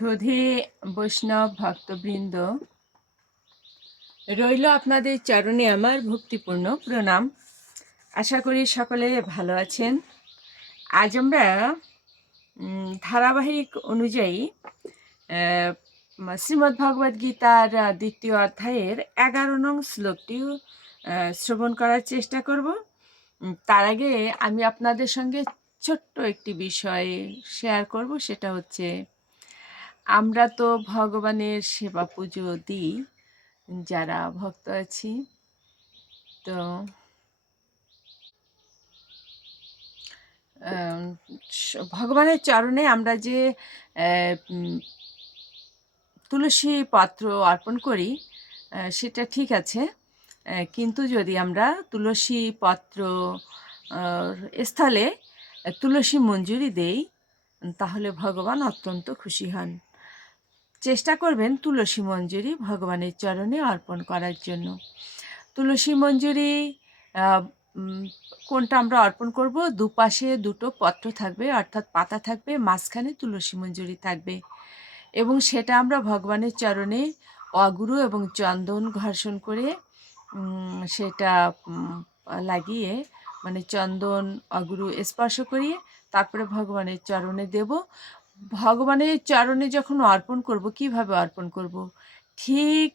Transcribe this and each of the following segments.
সুধী বৈষ্ণব ভক্তবৃন্দ, রইল আপনাদের চরণে আমার ভক্তিপূর্ণ প্রণাম। আশা করি সকলে ভালো আছেন। আজ আমরা ধারাবাহিক অনুযায়ী শ্রীমদ্ ভগবদ গীতার দ্বিতীয় অধ্যায়ের এগারো নং শ্লোকটি শ্রবণ করার চেষ্টা করব। তার আগে আমি আপনাদের সঙ্গে ছোট্ট একটি বিষয় শেয়ার করব, সেটা হচ্ছে আমরা তো ভগবানের সেবা পুজো দিই, যারা ভক্ত আছি। তো ভগবানের চরণে আমরা যে তুলসী পাত্র অর্পণ করি সেটা ঠিক আছে। কিন্তু যদি আমরা তুলসী পাত্র স্থলে তুলসী মঞ্জুরি দেই, তাহলে ভগবান অত্যন্ত খুশি হন। চেষ্টা করবেন তুলসী মঞ্জুরি ভগবানের চরণে অর্পণ করার জন্য। তুলসী মঞ্জুরি কোনটা আমরা অর্পণ করব? দুপাশে দুটো পত্র থাকবে, অর্থাৎ পাতা থাকবে, মাঝখানে তুলসী মঞ্জুরি থাকবে। এবং সেটা আমরা ভগবানের চরণে অগুরু এবং চন্দন ঘর্ষণ করে সেটা লাগিয়ে মানে চন্দন, অগুরু স্পর্শ করিয়ে, তারপরে ভগবানের চরণে দেব। ভগবানের চরণে যখন অর্পণ করব, কীভাবে অর্পণ করব? ঠিক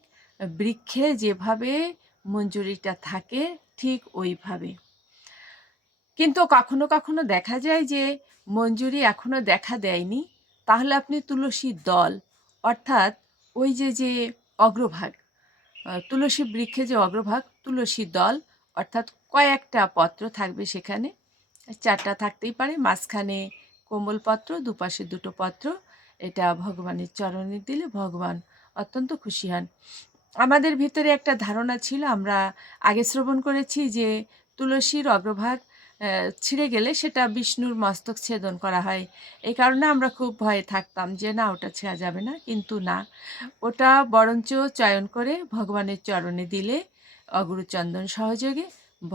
বৃক্ষে যেভাবে মঞ্জুরিটা থাকে, ঠিক ওইভাবে। কিন্তু কখনো কখনো দেখা যায় যে, মঞ্জুরি এখনও দেখা দেয়নি, তাহলে আপনি তুলসী দল, অর্থাৎ ওই যে যে অগ্রভাগ তুলসী বৃক্ষে যে অগ্রভাগ, তুলসী দল, অর্থাৎ কয়েকটা পত্র থাকবে সেখানে, চারটা থাকতেই পারে, মাঝখানে কোমলপত্র, দুপাশে দুটো পাত্র। এটা ভগবানের চরণে দিলে ভগবান অত্যন্ত খুশি হন। আমাদের ভিতরে একটা ধারণা ছিল, আমরা আগে শ্রবণ করেছি যে তুলসীর অগ্রভাগ ছিঁড়ে গেলে সেটা বিষ্ণুর মস্তক ছেদন করা হয়। এই কারণে আমরা খুব ভয়ে থাকতাম যে না, ওটা ছেঁড়া যাবে না, কিন্তু না। ওটা বরঞ্চ চয়ন করে ভগবানের চরণে দিলে অগুরুচন্দন সহযোগে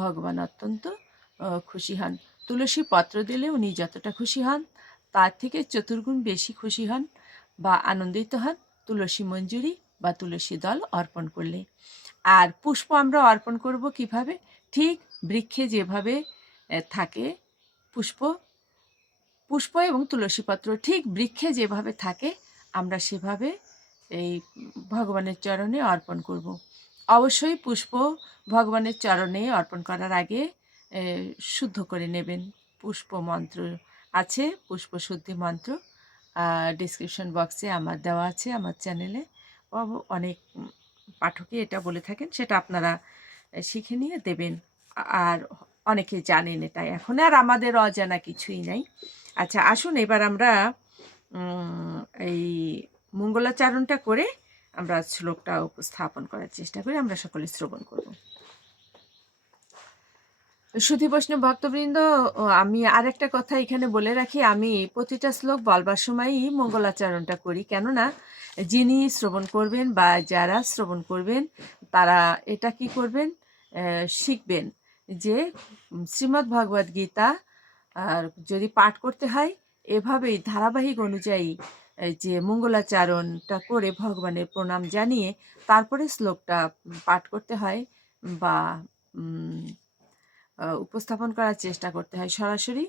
ভগবান অত্যন্ত খুশি হন। তুলসী পত্র দিলে উনি যতটা খুশি হন, তার থেকে চতুর্গুণ বেশি খুশি হন বা আনন্দিত হন তুলসী মঞ্জুরি বা তুলসী দল অর্পণ করলে আর পুষ্প আমরা অর্পণ করব কীভাবে ঠিক বৃক্ষে যেভাবে থাকে পুষ্প পুষ্প এবং তুলসীপত্র ঠিক বৃক্ষে যেভাবে থাকে আমরা সেভাবে এই ভগবানের চরণে অর্পণ করব। অবশ্যই পুষ্প ভগবানের চরণে অর্পণ করার আগে শুদ্ধ করে নেবেন। পুষ্প মন্ত্র আছে পুষ্প শুদ্ধি মন্ত্র। ডিসক্রিপশন বক্সে আমার দেওয়া আছে আমার চ্যানেলে অনেক উম, পাঠকই এটা বলে থাকেন সেটা আপনারা শিখে নিয়ে দেবেন। আর অনেকে জানেন এটা এখন আর আমাদের অজানা কিছুই নাই। আচ্ছা আসুন এবার আমরা এই মঙ্গলাচরণটা করে আমরা শ্লোকটা উপস্থাপন করার চেষ্টা করি। আমরা সকলে শ্রবণ করব। সুধী ভক্তবৃন্দ আমি আরেকটা কথা এখানে বলে রাখি। আমি প্রতিটা শ্লোক বলবার সময়ই মঙ্গলাচরণটা করি। কেননা, যিনি শ্রবণ করবেন বা যারা শ্রবণ করবেন, তারা এটা কি করবেন? শিখবেন যে, শ্রীমদ্ ভগবদ গীতা, আর যদি পাঠ করতে হয়, এভাবেই ধারাবাহিক অনুযায়ী যে মঙ্গলাচরণটা করে ভগবানের প্রণাম জানিয়ে তারপরে শ্লোকটা পাঠ করতে হয় বা উপস্থাপন করার চেষ্টা করতে হয়। সরাসরি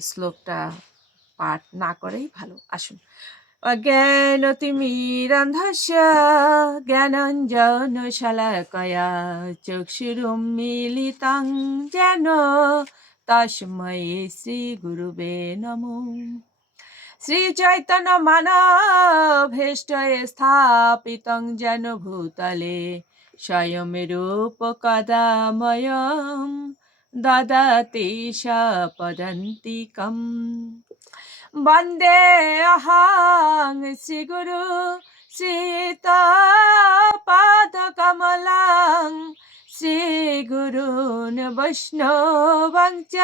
শ্লোকটা পাঠ না করেই ভালো। আসুন। অজ্ঞানতিমিরন্ধস্য জ্ঞানঞ্জন শালাকয়া চক্ষুরুন্মিলিতং যেন তস্मै শ্রী গুরুবে নমো। শ্রী চৈতন্য মানভেষ্ট স্থাপিতং যেন ভূতলে, স্বয়ং রূপ কদাময়ম দদতি পদন্তিকম বন্দে অহং শ্রীগুরু শ্রীতপদকমলং শ্রীগুরুন বৈষ্ণবং চ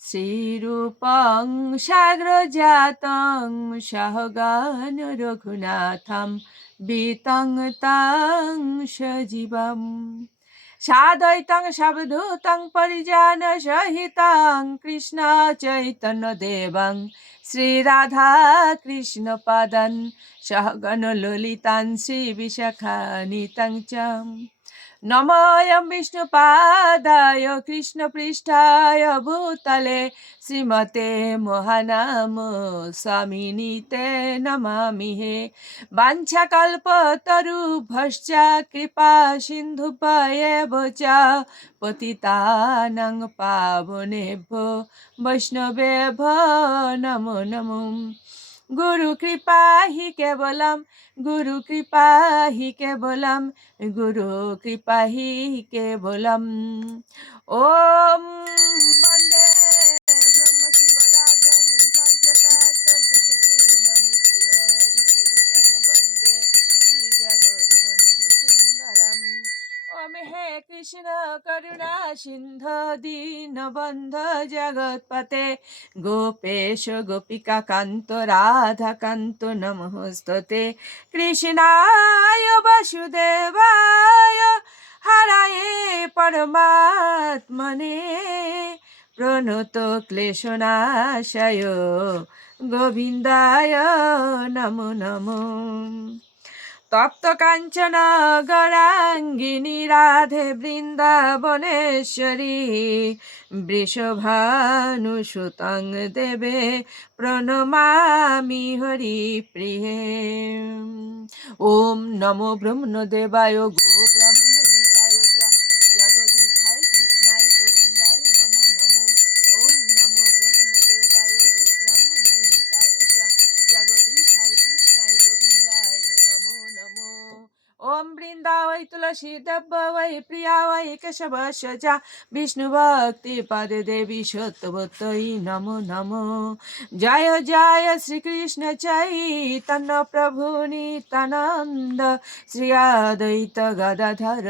শ্রীরূপং সাগ্রজাতং সহগান রঘুনাথম বিতং তাং সজীবম সাদৈতং সাবধূতং পরিজান সহিতং কৃষ্ণ চৈতন্য দেবং। শ্রীরাধা কৃষ্ণ পাদন, সহগণ ললিতান শ্রী বিশাখানিতং চ নময়ং বিষ্ণুপাদায় কৃষ্ণপৃষ্ঠায় ভূতলে, শ্রীমতে মহানাম স্বামিনীতে নমামি হে। বাঞ্ছাকল্পতরুভশ্চ কৃপা সিন্ধুপয়েব চ, পতিতানাং পাবনেভ্যো বৈষ্ণবেভ নমো নমো। গুরু কৃপা হি কেবলম গুরু কৃপা হি কেবলম গুরু কৃপা হি কেবলম। ওম কৃষ্ণ করুণা সিন্ধ দীনবন্ধ জগৎপতে গোপেশ গোপিকা কান্ত রাধা কান্ত নমস্তে কৃষ্ণায় বাসুদেবায় হারায়ে পরমাত্মনে প্রণত ক্লেশনাশয় গোবিন্দায় নমো নমো তপ্ত কাঞ্চন গরাঙ্গিনী রাধে বৃন্দাবনেশ্বরী, বৃষভানুসুতং দেবে প্রণমামি হরি প্রিয়ে। ওম নমো ব্রহ্মদেবায় গো ব্রাহ্মণহিতায় চ জগদীধায় কৃষ্ণায় গোবিন্দায় নমো নমো ওম নমো ব্রহ্মদেবায় গো ব্রাহ্মণহিতায় চ জগদীধায় কৃষ্ণায় গোবিন্দায় নমো নমো ওম বৃন্দাবৈ তুলসী দেব वै প্রিয়া वै কেশবশ যা বিষ্ণু ভক্তি পদে দেবী সত্যবতই নমো নমো। জয় জয় শ্রীকৃষ্ণ চৈতন্য প্রভু নিত্যানন্দ শ্রী অদ্বৈত গদাধর,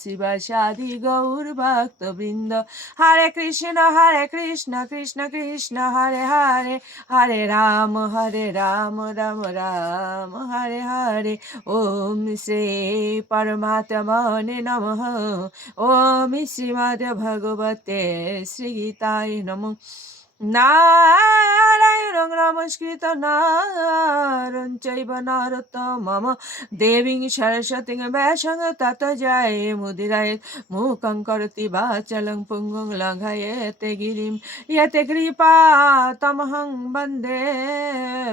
শিবাসাদি গৌর ভক্তবৃন্দ। হরে কৃষ্ণ হরে কৃষ্ণ কৃষ্ণ কৃষ্ণ, হরে হরে। হরে রাম হরে রাম রাম রাম হরে হরে ওম শ্রী পরমাত্মনে নারায়ণ নমস্কৃত নারণ চৈব নরোত্তমম দেবীং সরস্বতীং ব্যাসং তত জয় মুদিরায় মুখং করতি বাচলং পুঙ্গং লঙ্ঘয়তে গিরিম यते কৃপা তমহং বন্দে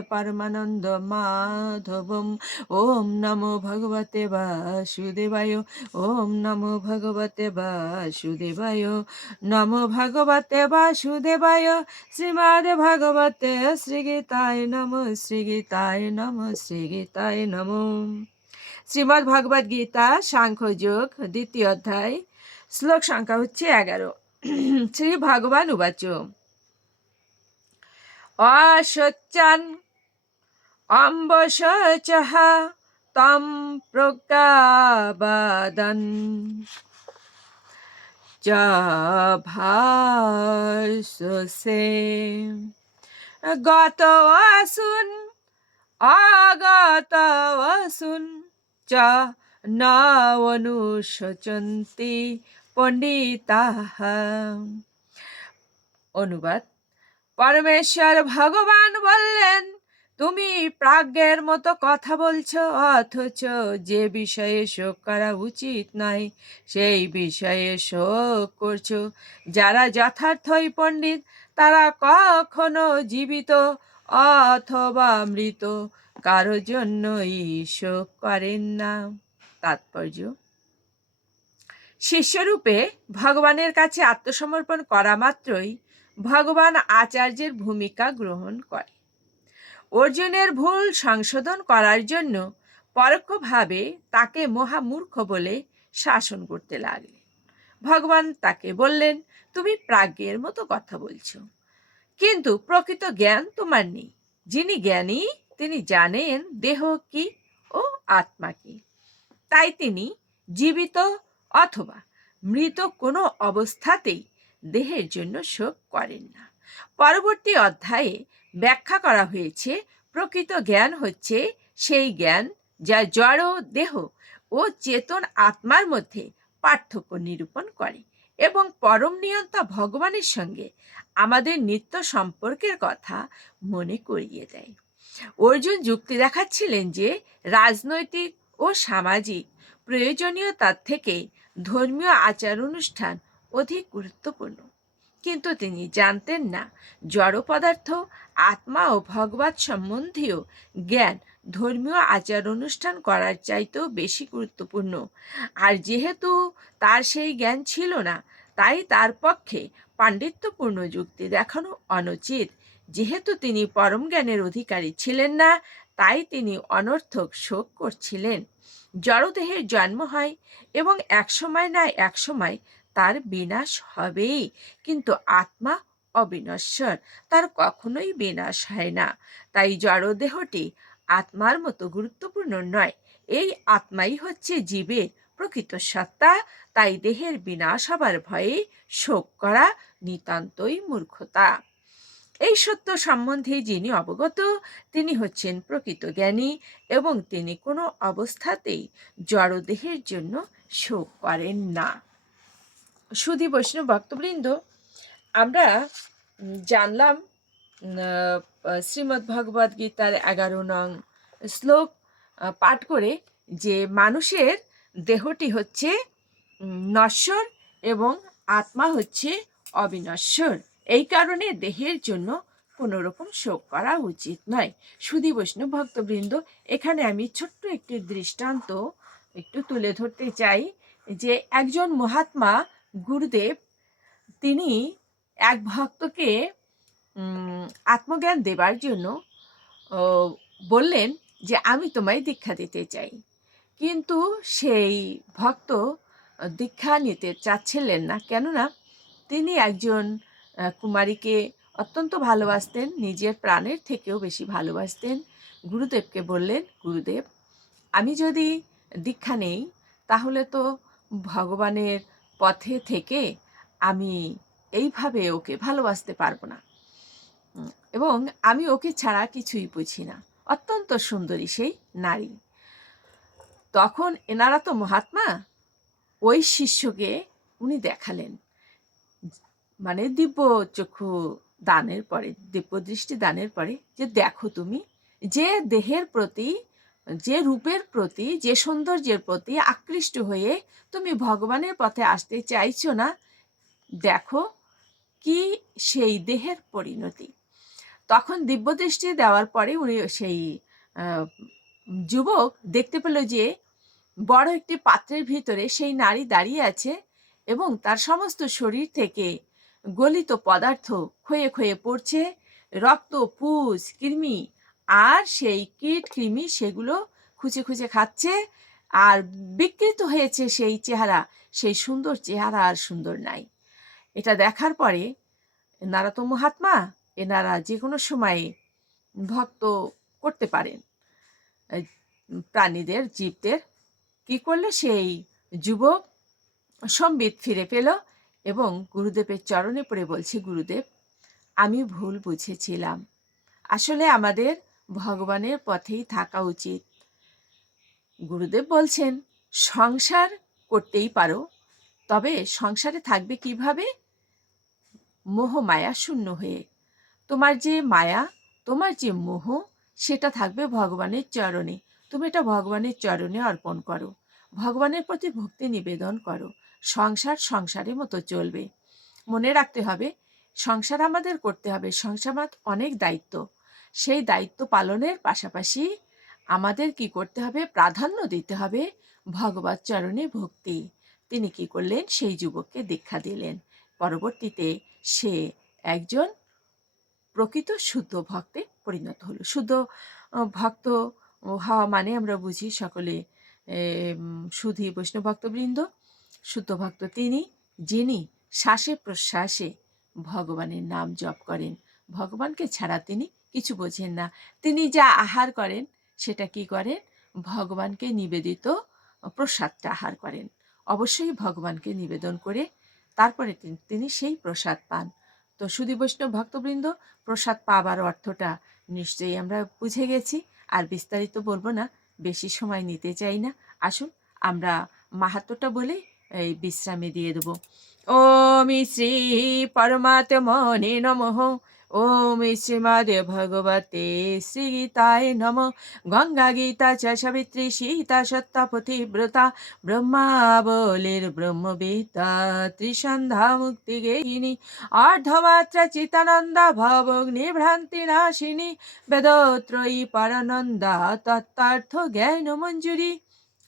পরমানন্দ মাধবম ওম নমো ভগবতে বাসুদেবায় ওম নমো ভগবতে বাসুদেবায় নমো ভগবতে বাসুদেবায় শ্রীমদ ভগবতে শ্রীগীতায় নম শ্রীগীতায় নম শ্রীগীতায় নম। শ্রীমদ ভগবদ গীতা, সাংখ্য যোগ, দ্বিতীয় অধ্যায়, শ্লোক সংখ্যা হচ্ছে এগারো। শ্রী ভগবান উবাচ। অসচ্চান অম্বশচহ তম প্রজ্ঞাবাদন। চ গত আসুন আগত আসুন চ ন পণ্ডিতাহ অনুবাদ পরমেশ্বর ভগবান বললেন তুমি প্রাজ্ঞের মতো কথা বলছ, অথচ যে বিষয়ে শোক করা উচিত নয়, সেই বিষয়ে শোক করছ। যারা যথার্থই পণ্ডিত, তারা কখনো জীবিত অথবা মৃত, কারও জন্যই শোক করেন না। তাৎপর্য? শিষ্যরূপে ভগবানের কাছে আত্মসমর্পণ করা মাত্রই ভগবান আচার্যের ভূমিকা গ্রহণ করে। অর্জুনের ভুল সংশোধন করার জন্য পরোক্ষভাবে তাকে মহামূর্খ বলে শাসন করতে লাগলেন ভগবান তাকে বললেন, তুমি প্রাজ্ঞের মতো কথা বলছো। কিন্তু প্রকৃত জ্ঞান তোমার নেই। যিনি জ্ঞানী, তিনি জানেন দেহ কি ও আত্মা কি। তাই তিনি জীবিত অথবা মৃত কোনো অবস্থাতেই দেহের জন্য শোক করেন না। পরবর্তী অধ্যায়ে ব্যাখ্যা করা হয়েছে, প্রকৃত জ্ঞান হচ্ছে সেই জ্ঞান যা জড়, দেহ ও চেতন আত্মার মধ্যে পার্থক্য নিরূপণ করে এবং পরম নিয়ন্তা ভগবানের সঙ্গে আমাদের নিত্য সম্পর্কের কথা মনে করিয়ে দেয়। অর্জুন যুক্তি দেখাচ্ছিলেন যে রাজনৈতিক ও সামাজিক প্রয়োজনীয়তার থেকে ধর্মীয় আচার অনুষ্ঠান অধিক গুরুত্বপূর্ণ। কিন্তু তিনি জানতেন না। জড় পদার্থ, আত্মা ও ভগবত সম্বন্ধীয় জ্ঞান ধর্মীয় আচার অনুষ্ঠান করার চাইতেও বেশি গুরুত্বপূর্ণ। আর যেহেতু তার সেই জ্ঞান ছিল না, তাই তার পক্ষে পাণ্ডিত্যপূর্ণ যুক্তি দেখানো অনুচিত। যেহেতু তিনি পরম জ্ঞানের অধিকারী ছিলেন না, তাই তিনি অনর্থক শোক করছিলেন। জড়দেহের জন্ম হয় এবং একসময় না একসময় তার বিনাশ হবেই। কিন্তু আত্মা অবিনশ্বর, তার কখনোই বিনাশ হয় না। তাই জড়দেহটি আত্মার মতো গুরুত্বপূর্ণ নয়। এই আত্মাই হচ্ছে জীবের প্রকৃত সত্তা। তাই দেহের বিনাশ হবার ভয়ে শোক করা নিতান্তই মূর্খতা। এই সত্য সম্বন্ধে যিনি অবগত, তিনি হচ্ছেন প্রকৃত জ্ঞানী এবং তিনি কোনো অবস্থাতেই জড়দেহের জন্য শোক করেন না। সুধী বৈষ্ণব ভক্তবৃন্দ, আমরা জানলাম শ্রীমদ্ ভগবদ গীতার এগারো নং শ্লোক পাঠ করে যে মানুষের দেহটি হচ্ছে নশ্বর এবং আত্মা হচ্ছে অবিনশ্বর। এই কারণে দেহের জন্য কোনো রকম শোক করা উচিত নয়। সুধী বৈষ্ণব ভক্তবৃন্দ, এখানে আমি ছোট্ট একটি দৃষ্টান্ত একটু তুলে ধরতে চাই যে একজন মহাত্মা গুরুদেব, তিনি এক ভক্তকে আত্মজ্ঞান দেবার জন্য বললেন যে আমি তোমায় দীক্ষা দিতে চাই। কিন্তু সেই ভক্ত দীক্ষা নিতে চাচ্ছিলেন না। কেননা তিনি একজন কুমারীকে অত্যন্ত ভালোবাসতেন, নিজের প্রাণের থেকেও বেশি ভালোবাসতেন। গুরুদেবকে বললেন, গুরুদেব, আমি যদি দীক্ষা নেই, তাহলে তো ভগবানের পথে থেকে আমি এইভাবে ওকে ভালোবাসতে পারব না। এবং আমি ওকে ছাড়া কিছুই বুঝি না। অত্যন্ত সুন্দরী সেই নারী। তখন এনারা তো মহাত্মা, ওই শিষ্যকে উনি দেখালেন। মানে দিব্য চক্ষু দানের পরে, দিব্য দৃষ্টি দানের পরে যে দেখো তুমি, যে দেহের প্রতি যে রূপের প্রতি, যে সৌন্দর্যের প্রতি আকৃষ্ট হয়ে তুমি ভগবানের পথে আসতে চাইছো না, দেখো কি সেই দেহের পরিণতি। তখন দিব্যদৃষ্টি দেওয়ার পরে উনি সেই যুবক দেখতে পেল যে বড় একটি পাত্রের ভিতরে সেই নারী দাঁড়িয়ে আছে এবং তার সমস্ত শরীর থেকে গলিত পদার্থ ক্ষয়ে ক্ষয়ে পড়ছে। রক্ত, পুষ, কৃমি আর সেই কীট, কৃমি সেগুলো খুঁজে খুঁজে খাচ্ছে আর বিকৃত হয়েছে সেই চেহারা, সেই সুন্দর চেহারা আর সুন্দর নাই। এটা দেখার পরে এনারা তো মহাত্মা এনারা যে কোনো সময়ে ভক্ত করতে পারেন। প্রাণীদের, জীবদের কি করলে? সেই যুবক সম্বিত ফিরে পেল এবং গুরুদেবের চরণে পড়ে বলছে, গুরুদেব, আমি ভুল বুঝেছিলাম। আসলে আমাদের ভগবানের পথেই থাকা উচিত। গুরুদেব বলছেন, সংসার করতেই পারো, তবে সংসারে থাকবে কীভাবে? মোহ মায়া শূন্য হয়ে। তোমার যে মায়া, তোমার যে মোহ, সেটা থাকবে ভগবানের চরণে। তুমি এটা ভগবানের চরণে অর্পণ করো। ভগবানের প্রতি ভক্তি নিবেদন করো। সংসার সংসারের মতো চলবে। মনে রাখতে হবে, সংসার আমাদের করতে হবে। সংসার অনেক দায়িত্ব। সেই দায়িত্ব পালনের পাশাপাশি আমাদের কি করতে হবে? প্রাধান্য দিতে হবে ভগবত চরণে ভক্তি। তিনি কি করলেন? সেই যুবককে দীক্ষা দিলেন। পরবর্তীতে সে একজন প্রকৃত শুদ্ধ ভক্তে পরিণত হলো। শুদ্ধ ভক্ত হওয়া মানে আমরা বুঝি সকলে সুধী বৈষ্ণব ভক্তবৃন্দ। শুদ্ধ ভক্ত তিনি, যিনি শ্বাসে প্রশ্বাসে ভগবানের নাম জপ করেন। ভগবানকে ছাড়া তিনি কিছু বোঝেন না। তিনি যা আহার করেন, সেটা কি করেন? ভগবানকে নিবেদিত প্রসাদটা আহার করেন। অবশ্যই ভগবানকে নিবেদন করে তারপরে তিনি- সেই প্রসাদ পান। তো সুদী বৈষ্ণব ভক্তবৃন্দ, প্রসাদ পাবার অর্থটা নিশ্চয়ই আমরা বুঝে গেছি। আর বিস্তারিত বলব না, বেশি সময় নিতে চাই না। আসুন, আমরা মাহাত্মটা বলে এই বিশ্রামে দিয়ে দেবো। ওম শ্রী পরমাত্মনে নমঃ ওম শ্রীমদ ভগবতে শ্রী গীতায় নম গঙ্গা গীতা চ সাবিত্রী সীতা সত্তা পথিব্রতা ব্রহ্মাবলীর ব্রহ্মবেত্তা ত্রিসন্ধ্যা মুক্তি গেহিনী অর্ধমাত্রা চিতানন্দা ভবগ্নি ভ্রান্তি নাশিনী বেদত্রয়ী পরানন্দা তত্ত্বার্থ জ্ঞান মঞ্জুরি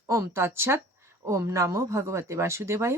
ওম তৎসৎ ওম নমো ভগবতে বাসুদেবায়